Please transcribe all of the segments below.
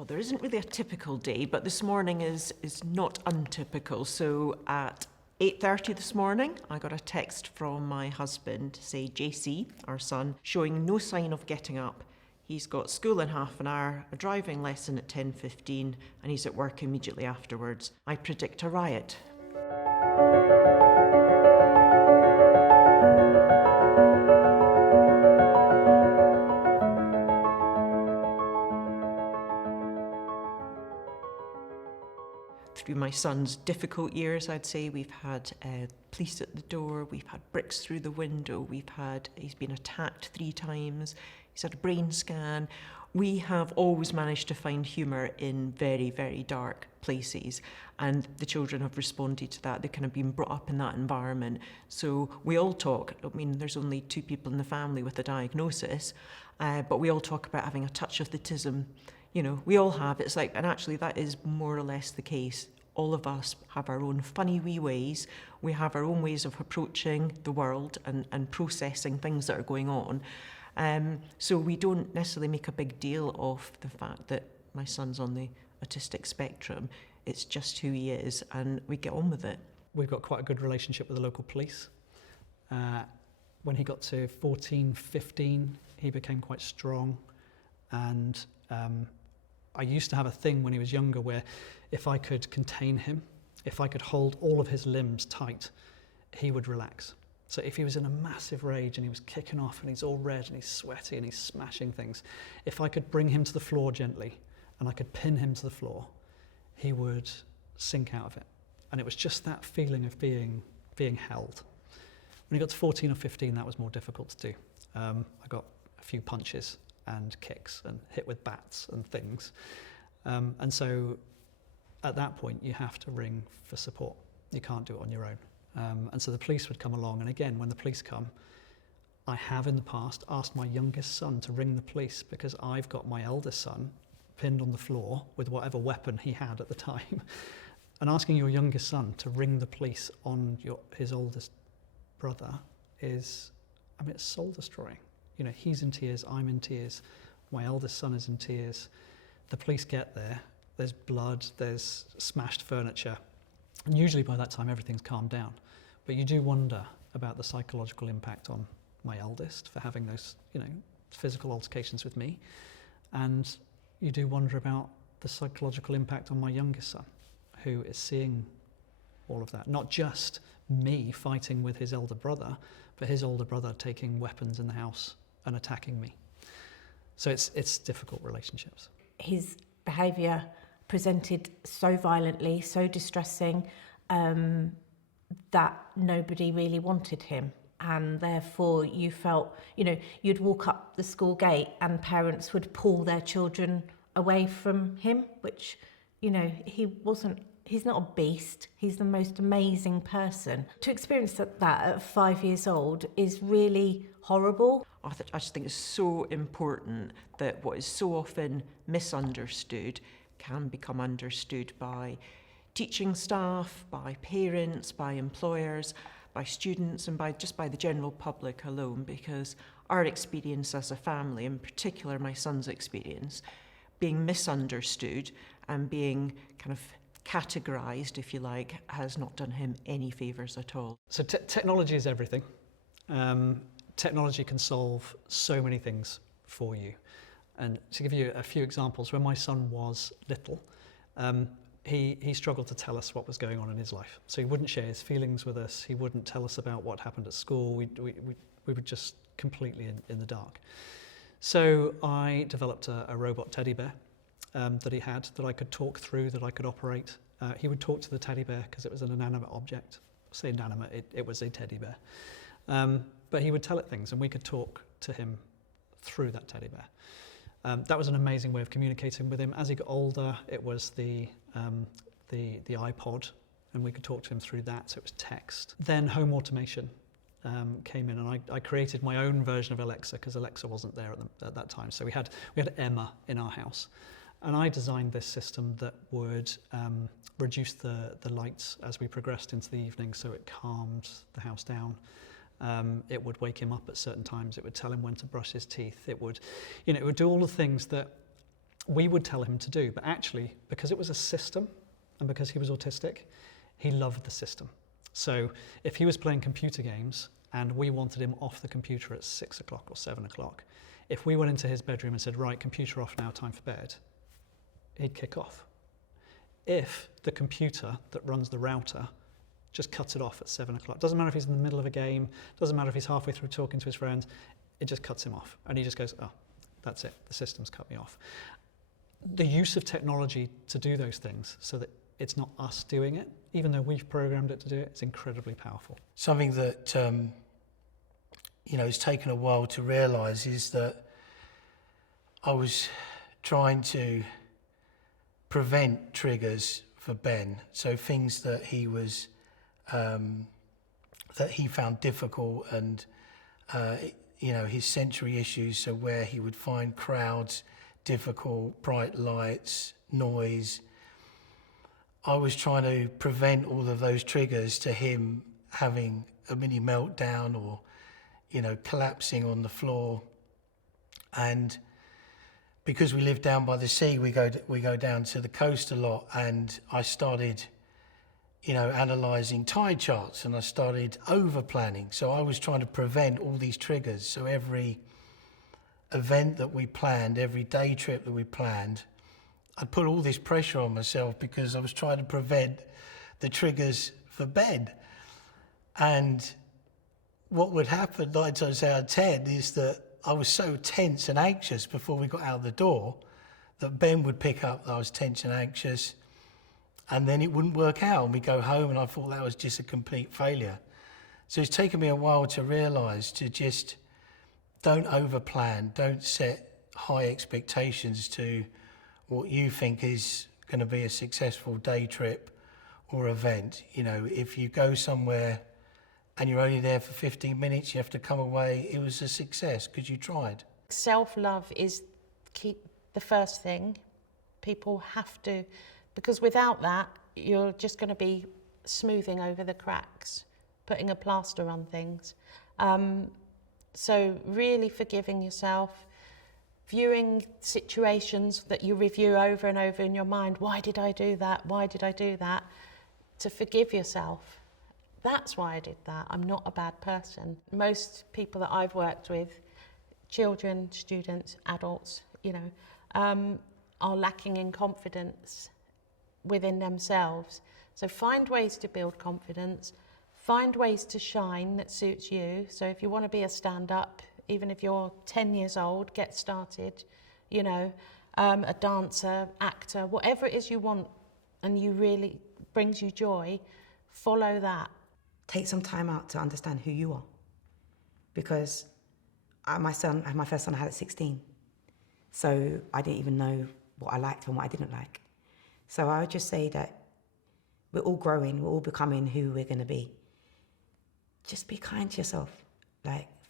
Well, there isn't really a typical day, but this morning is not untypical. So at 8:30 this morning, I got a text from my husband to say JC, our son, showing no sign of getting up. He's got school in half an hour, a driving lesson at 10:15, and he's at work immediately afterwards. I predict a riot. Through my son's difficult years, I'd say, we've had police at the door, we've had bricks through the window, he's been attacked 3 times, he's had a brain scan. We have always managed to find humour in very, very dark places, and the children have responded to that. They've kind of been brought up in that environment. So we all talk, I mean, there's only 2 people in the family with a diagnosis, but we all talk about having a touch of autism. You know, we all have. It's like, and actually that is more or less the case. All of us have our own funny wee ways. We have our own ways of approaching the world and processing things that are going on. So we don't necessarily make a big deal of the fact that my son's on the autistic spectrum. It's just who he is, and we get on with it. We've got quite a good relationship with the local police. When he got to 14, 15, he became quite strong, and I used to have a thing when he was younger where if I could contain him, if I could hold all of his limbs tight, he would relax. So if he was in a massive rage and he was kicking off and he's all red and he's sweaty and he's smashing things, if I could bring him to the floor gently and I could pin him to the floor, he would sink out of it. And it was just that feeling of being held. When he got to 14 or 15, that was more difficult to do. I got a few punches and kicks and hit with bats and things. And so at that point, you have to ring for support. You can't do it on your own. And so the police would come along. And again, when the police come, I have in the past asked my youngest son to ring the police because I've got my eldest son pinned on the floor with whatever weapon he had at the time. And asking your youngest son to ring the police on his oldest brother is, I mean, it's soul destroying. You know, he's in tears, I'm in tears, my eldest son is in tears. The police get there, there's blood, there's smashed furniture. And usually by that time everything's calmed down. But you do wonder about the psychological impact on my eldest for having those, you know, physical altercations with me. And you do wonder about the psychological impact on my youngest son, who is seeing all of that. Not just me fighting with his elder brother, but his older brother taking weapons in the house and attacking me. So it's difficult relationships. His behaviour presented so violently, so distressing, that nobody really wanted him. And therefore you felt, you know, you'd walk up the school gate and parents would pull their children away from him, which, you know, he's not a beast, he's the most amazing person. To experience that at 5 years old is really horrible. I just think it's so important that what is so often misunderstood can become understood by teaching staff, by parents, by employers, by students, and by the general public alone, because our experience as a family, in particular my son's experience, being misunderstood and being kind of categorised, if you like, has not done him any favours at all. So technology is everything. Technology can solve so many things for you. And to give you a few examples, when my son was little, he struggled to tell us what was going on in his life. So he wouldn't share his feelings with us. He wouldn't tell us about what happened at school. We were just completely in the dark. So I developed a robot teddy bear that he had, that I could talk through, that I could operate. He would talk to the teddy bear because it was an inanimate object. I say inanimate, it was a teddy bear. But he would tell it things and we could talk to him through that teddy bear. That was an amazing way of communicating with him. As he got older, it was the iPod, and we could talk to him through that, so it was text. Then home automation came in, and I created my own version of Alexa because Alexa wasn't there at that time. So we had Emma in our house, and I designed this system that would reduce the lights as we progressed into the evening, so it calmed the house down. It would wake him up at certain times. It would tell him when to brush his teeth. It would do all the things that we would tell him to do. But actually, because it was a system and because he was autistic, he loved the system. So if he was playing computer games and we wanted him off the computer at 6 o'clock or 7 o'clock, if we went into his bedroom and said, right, computer off now, time for bed, he'd kick off. If the computer that runs the router just cuts it off at 7 o'clock, doesn't matter if he's in the middle of a game, doesn't matter if he's halfway through talking to his friends, it just cuts him off. And he just goes, oh, that's it, the system's cut me off. The use of technology to do those things so that it's not us doing it, even though we've programmed it to do it, it's incredibly powerful. Something that it's taken a while to realise is that I was trying to prevent triggers for Ben, so things that he was that he found difficult, and his sensory issues, so where he would find crowds difficult, bright lights, noise. I was trying to prevent all of those triggers to him having a mini meltdown or, collapsing on the floor. And because we live down by the sea, we go down to the coast a lot, and I started, analysing tide charts, and I started over planning. So I was trying to prevent all these triggers. So every event that we planned, every day trip that we planned, I put all this pressure on myself because I was trying to prevent the triggers for Ben. And what would happen 9 times out of 10 is that I was so tense and anxious before we got out of the door that Ben would pick up that I was tense and anxious, and then it wouldn't work out, and we'd go home and I thought that was just a complete failure. So it's taken me a while to realise to just don't over-plan, don't set high expectations to what you think is going to be a successful day trip or event. If you go somewhere and you're only there for 15 minutes, you have to come away, it was a success because you tried. Self-love is the first thing. People have to, because without that, you're just going to be smoothing over the cracks, putting a plaster on things. So really forgiving yourself, viewing situations that you review over and over in your mind. Why did I do that? Why did I do that? To forgive yourself. That's why I did that. I'm not a bad person. Most people that I've worked with, children, students, adults, are lacking in confidence within themselves. So find ways to build confidence, find ways to shine that suits you. So if you want to be a stand-up, even if you're 10 years old, get started, a dancer, actor, whatever it is you want and you really brings you joy, follow that. Take some time out to understand who you are. Because my first son I had at 16. So I didn't even know what I liked and what I didn't like. So I would just say that we're all growing, we're all becoming who we're going to be. Just be kind to yourself.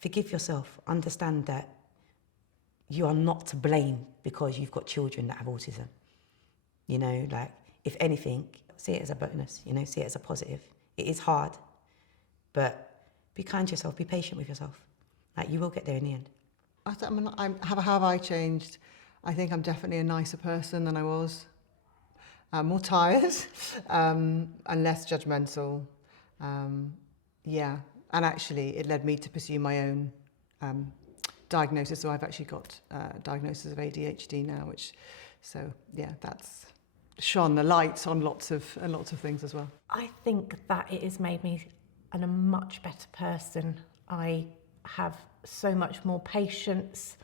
Forgive yourself. Understand that you are not to blame because you've got children that have autism. If anything, see it as a bonus, see it as a positive. It is hard, but be kind to yourself, be patient with yourself. You will get there in the end. How have I changed? I think I'm definitely a nicer person than I was. More tired and less judgmental. And actually it led me to pursue my own diagnosis. So I've actually got a diagnosis of ADHD now, that's shone a light on lots of things as well. I think that it has made me a much better person. I have so much more patience.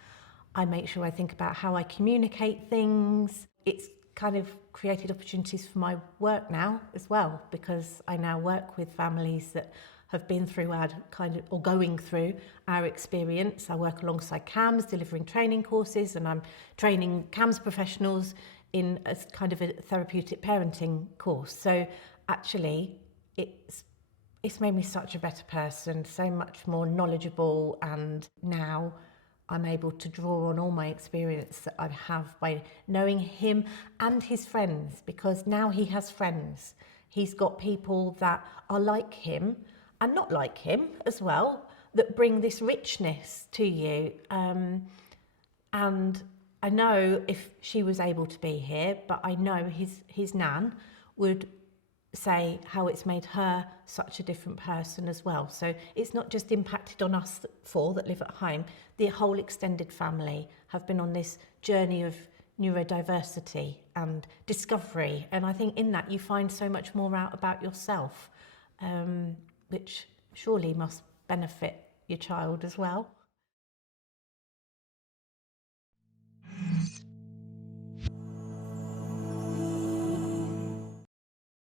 I make sure I think about how I communicate things. It's kind of created opportunities for my work now as well, because I now work with families that have been through or going through our experience. I work alongside CAMS, delivering training courses, and I'm training CAMS professionals in a kind of a therapeutic parenting course. So actually, it's made me such a better person, so much more knowledgeable, and now I'm able to draw on all my experience that I have by knowing him and his friends, because now he has friends. He's got people that are like him and not like him as well, that bring this richness to you. And I know if she was able to be here, but I know his nan would say how it's made her such a different person as well. So it's not just impacted on us four that live at home. The whole extended family have been on this journey of neurodiversity and discovery. And I think in that you find so much more out about yourself, which surely must benefit your child as well.